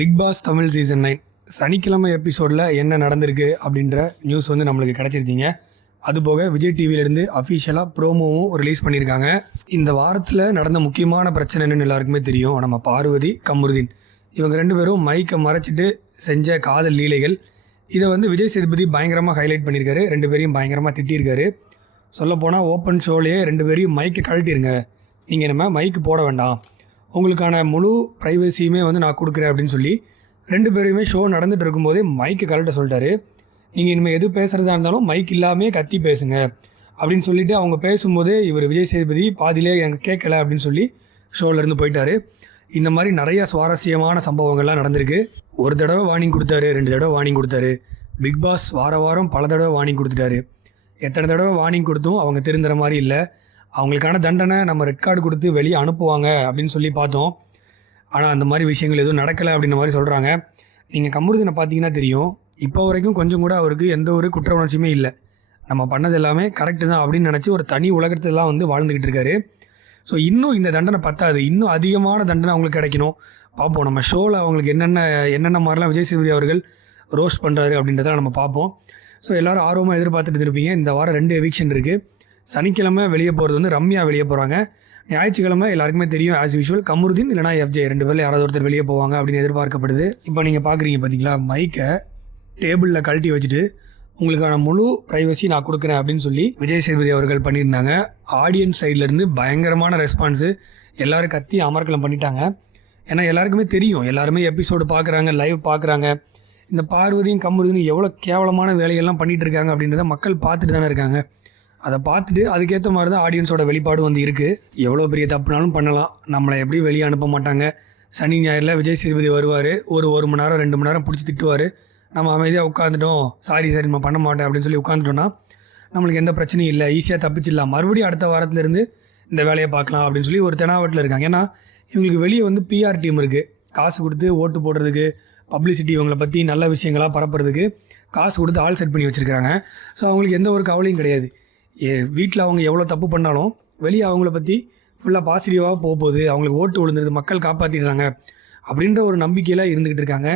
Big pass Tamil season 9 சனிக்கிழமை எபிசோடில் என்ன நடந்திருக்கு அப்படின்ற நியூஸ் வந்து நம்மளுக்கு கிடச்சிருச்சிங்க. அதுபோக விஜய் டிவியிலேருந்து அஃபிஷியலாக ப்ரோமோவும் ரிலீஸ் பண்ணியிருக்காங்க. இந்த வாரத்தில் நடந்த முக்கியமான பிரச்சனை என்னென்னு எல்லாருக்குமே தெரியும். நம்ம பார்வதி, கமருதீன் இவங்க ரெண்டு பேரும் மைக்கை மறைச்சிட்டு செஞ்ச காதல் லீலைகள். இதை வந்து விஜய் சேதுபதி பயங்கரமாக ஹைலைட் பண்ணியிருக்காரு. ரெண்டு பேரையும் பயங்கரமாக திட்டியிருக்காரு. சொல்லப்போனால் ஓப்பன் ஷோலேயே ரெண்டு பேரையும் மைக்கை கழட்டிருங்க, நீங்கள் நம்ம மைக்கு போட வேண்டாம், உங்களுக்கான முழு ப்ரைவசியுமே வந்து நான் கொடுக்குறேன் அப்படின்னு சொல்லி ரெண்டு பேருமே ஷோ நடந்துகிட்டு இருக்கும்போதே மைக்கு கரெக்டாக சொல்லிட்டாரு. நீங்கள் இனிமேல் எது பேசுகிறதா இருந்தாலும் மைக் இல்லாமல் கத்தி பேசுங்க அப்படின்னு சொல்லிவிட்டு அவங்க பேசும்போதே இவர் விஜய் சேதுபதி பாதியிலே எனக்கு கேட்கலை அப்படின்னு சொல்லி ஷோவிலேருந்து போயிட்டார். இந்த மாதிரி நிறையா சுவாரஸ்யமான சம்பவங்கள்லாம் நடந்திருக்கு. ஒரு தடவை வார்னிங் கொடுத்தாரு, 2 தடவை வார்னிங் கொடுத்தாரு. பிக் பாஸ் வாரம் பல தடவை வார்னிங் கொடுத்துட்டாரு. எத்தனை தடவை வார்னிங் கொடுத்தும் அவங்க திருந்துற மாதிரி இல்லை. அவங்களுக்கான தண்டனை நம்ம ரெட் கார்டு கொடுத்து வெளியே அனுப்புவாங்க அப்படின்னு சொல்லி பார்த்தோம். ஆனால் அந்த மாதிரி விஷயங்கள் எதுவும் நடக்கலை அப்படின்ற மாதிரி சொல்கிறாங்க. நீங்கள் கமருதீனை பார்த்தீங்கன்னா தெரியும், இப்போ வரைக்கும் கொஞ்சம் கூட அவருக்கு எந்த ஒரு குற்ற உணர்ச்சியுமே இல்லை. நம்ம பண்ணது எல்லாமே கரெக்டு தான் அப்படின்னு நினச்சி ஒரு தனி உலகத்திலாம் வந்து வாழ்ந்துக்கிட்டு இருக்காரு. ஸோ இன்னும் இந்த தண்டனை பத்தாது, இன்னும் அதிகமான தண்டனை அவங்களுக்கு கிடைக்கணும். பார்ப்போம் நம்ம ஷோவில் அவங்களுக்கு என்னென்ன மாதிரிலாம் விஜய் சேதுபதி அவர்கள் ரோஸ்ட் பண்ணுறாரு அப்படின்றத நம்ம பார்ப்போம். ஸோ எல்லோரும் ஆர்வமாக எதிர்பார்த்துட்டு இருப்பீங்க. இந்த வாரம் 2 எவிக்ஷன் இருக்குது. சனிக்கிழமை வெளியே போகிறது வந்து ரம்யா வெளியே போகிறாங்க. ஞாயிற்றுக்கிழமை எல்லாருக்குமே தெரியும் ஆஸ் யூஷுவல் கமருதீன் இல்லைனா எஃப்ஜே 2 பேரில் யாராவது ஒருத்தர் வெளியே போவாங்க அப்படின்னு எதிர்பார்க்கப்படுது. இப்போ நீங்கள் பார்க்குறீங்க பார்த்தீங்களா, மைக்கை டேபிளில் கழட்டி வச்சுட்டு உங்களுக்கான முழு ப்ரைவசி நான் கொடுக்குறேன் அப்படின்னு சொல்லி விஜய் சேதுபதி அவர்கள் பண்ணியிருந்தாங்க. ஆடியன்ஸ் சைட்லேருந்து பயங்கரமான ரெஸ்பான்ஸு. எல்லோரும் கத்தி அமர்க்கலம் பண்ணிட்டாங்க. ஏன்னா எல்லாருக்குமே தெரியும், எல்லாருமே எபிசோடு பார்க்குறாங்க, லைவ் பார்க்குறாங்க. இந்த பார்வதியும் கமருதீனும் எவ்வளோ கேவலமான வேலைகள்லாம் பண்ணிகிட்டு இருக்காங்க அப்படின்றத மக்கள் பார்த்துட்டு தானே இருக்காங்க. அதை பார்த்துட்டு அதுக்கேற்ற மாதிரி தான் ஆடியன்ஸோட வெளிப்பாடு வந்து இருக்குது. எவ்வளோ பெரிய தப்புனாலும் பண்ணலாம், நம்மளை எப்படி வெளியே அனுப்ப மாட்டாங்க. சனி ஞாயிறில் விஜய் சேதுபதி வருவார், ஒரு மணி நேரம் 2 மணி நேரம் பிடிச்சி திட்டுவார். நம்ம அமைதியாக உட்காந்துட்டோம், சாரி நம்ம பண்ண மாட்டேன் அப்படின்னு சொல்லி உட்காந்துட்டோன்னா நம்மளுக்கு எந்த பிரச்சனையும் இல்லை, ஈஸியாக தப்பிச்சிடலாம். மறுபடியும் அடுத்த வாரத்துலேருந்து இந்த வேலையை பார்க்கலாம் அப்படின்னு சொல்லி ஒரு தெனாவட்டில் இருக்காங்க. ஏன்னா இவங்களுக்கு வெளியே வந்து பிஆர் டீம் இருக்குது, காசு கொடுத்து ஓட்டு போடுறதுக்கு, பப்ளிசிட்டி இவங்களை பற்றி நல்ல விஷயங்களாக பரப்புறதுக்கு காசு கொடுத்து ஆள் செட் பண்ணி வச்சுருக்காங்க. ஸோ அவங்களுக்கு எந்த ஒரு கவலையும் கிடையாது. வீட்டில் அவங்க எவ்வளோ தப்பு பண்ணாலும் வெளியே அவங்கள பற்றி ஃபுல்லாக பாசிட்டிவாக போகுது, அவங்களுக்கு ஓட்டு விழுந்துருது, மக்கள் காப்பாற்றிடுறாங்க அப்படின்ற ஒரு நம்பிக்கையில் இருந்துக்கிட்டு இருக்காங்க.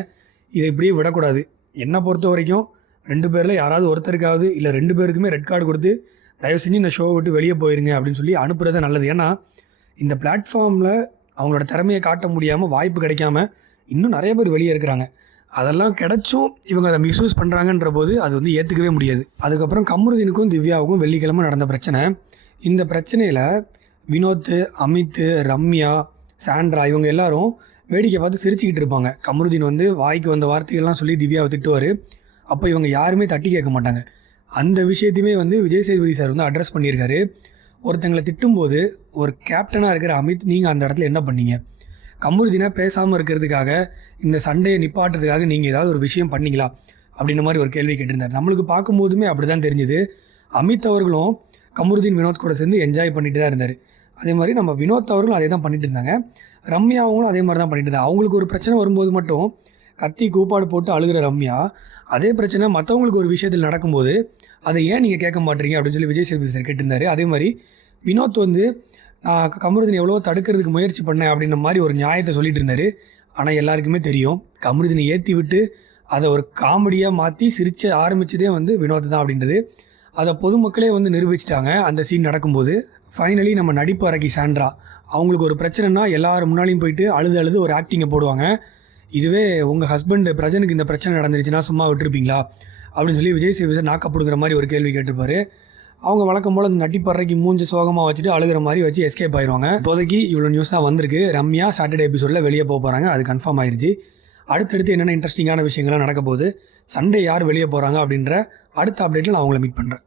இதை இப்படியே விடக்கூடாது. என்னை பொறுத்த வரைக்கும் 2 பேரில் யாராவது ஒருத்தருக்காவது இல்லை 2 பேருக்குமே ரெட் கார்டு கொடுத்து தயவு செஞ்சு இந்த ஷோவை விட்டு வெளியே போயிருங்க அப்படின்னு சொல்லி அனுப்புறது நல்லது. ஏன்னா இந்த பிளாட்ஃபார்மில் அவங்களோட திறமையை காட்ட முடியாமல் வாய்ப்பு கிடைக்காம இன்னும் நிறைய பேர் வெளியே இருக்கிறாங்க. அதெல்லாம் கிடைச்சும் இவங்க அதை மிஸ்யூஸ் பண்ணுறாங்கன்ற போது அது வந்து ஏற்றுக்கவே முடியாது. அதுக்கப்புறம் கமருதீனுக்கும் திவ்யாவுக்கும் வெள்ளிக்கிழமை நடந்த பிரச்சனை. இந்த பிரச்சனையில் வினோத், அமித், ரம்யா, சாண்ட்ரா இவங்க எல்லாரும் வேடிக்கை பார்த்து சிரிச்சுக்கிட்டு இருப்பாங்க. கமருதீன் வந்து வாய்க்கு வந்த வார்த்தைகள்லாம் சொல்லி திவ்யாவை திட்டுவார். அப்போ இவங்க யாருமே தட்டி கேட்க மாட்டாங்க. அந்த விஷயத்தையுமே வந்து விஜய் சேதுபதி சார் வந்து அட்ரஸ் பண்ணியிருக்காரு. ஒருத்தங்களை திட்டும்போது ஒரு கேப்டனாக இருக்கிற அமித், நீங்கள் அந்த இடத்துல என்ன பண்ணீங்க? கமருதீனை பேசாமல் இருக்கிறதுக்காக, இந்த சண்டையை நிப்பாட்டுறதுக்காக நீங்கள் ஏதாவது ஒரு விஷயம் பண்ணிங்களா அப்படின்ற மாதிரி ஒரு கேள்வி கேட்டிருந்தார். நம்மளுக்கு பார்க்கும்போதுமே அப்படி தான் தெரிஞ்சுது. அமித் அவர்களும் கமருதீன், வினோத் கூட சேர்ந்து என்ஜாய் பண்ணிட்டு தான் இருந்தார். அதே மாதிரி நம்ம வினோத் அவர்களும் அதே தான் பண்ணிட்டு இருந்தாங்க. ரம்யாவும் அதே மாதிரி தான் பண்ணிட்டு இருந்தாங்க. அவங்களுக்கு ஒரு பிரச்சனை வரும்போது மட்டும் கத்தி கூப்பாடு போட்டு அழுகிற ரம்யா, அதே பிரச்சனை மற்றவங்களுக்கு ஒரு விஷயத்தில் நடக்கும்போது அதை ஏன் நீங்கள் கேட்க மாட்டீங்க அப்படின்னு சொல்லி விஜய் சேதுபதி சார் கேட்டிருந்தார். அதே மாதிரி வினோத் வந்து நான் கமருதீனை எவ்வளோ தடுக்கிறதுக்கு முயற்சி பண்ணேன் அப்படின்ற மாதிரி ஒரு நியாயத்தை சொல்லிட்டு இருந்தார். ஆனால் எல்லாருக்குமே தெரியும், கமருதீனை ஏற்றி விட்டு அதை ஒரு காமெடியாக மாற்றி சிரிச்ச ஆரம்பித்ததே வந்து வினோத் தான் அப்படின்றது. அதை பொதுமக்களே வந்து நிரூபிச்சிட்டாங்க அந்த சீன் நடக்கும்போது. ஃபைனலி நம்ம நடிப்பு அரக்கி சாண்ட்ரா, அவங்களுக்கு ஒரு பிரச்சனைனா எல்லாரும் முன்னாலையும் போயிட்டு அழுது ஒரு ஆக்டிங்கை போடுவாங்க. இதுவே உங்கள் ஹஸ்பண்ட் பிரஜனுக்கு இந்த பிரச்சனை நடந்துருச்சுன்னா சும்மா விட்டுருப்பீங்களா அப்படின்னு சொல்லி விஜய் சேதுபதி சார் நாக்கப்படுங்கிற மாதிரி ஒரு கேள்வி கேட்டிருப்பாரு. அவங்க வழக்கம் போல் அந்த நட்டிப்பறைக்கு மூஞ்சி சோகமாக வச்சுட்டு அழுகிற மாதிரி வச்சு எஸ்கேப் ஆயிடுவாங்க. இப்போதைக்கு இவ்வளோ நியூஸ் தான் வந்திருக்கு. ரம்யா சாட்டர்டே எபிசோடில் வெளியே போக போகிறாங்க, அது கன்ஃபார்ம் ஆயிடுச்சு. அடுத்தடுத்து என்னென்ன இன்ட்ரெஸ்டிங்கான விஷயங்கள்லாம் நடக்க போகுது, சண்டே யார் வெளியே போகிறாங்க அப்படின்ற அடுத்த அப்டேட்டில் நான் அவங்கள மீட் பண்ணுறேன்.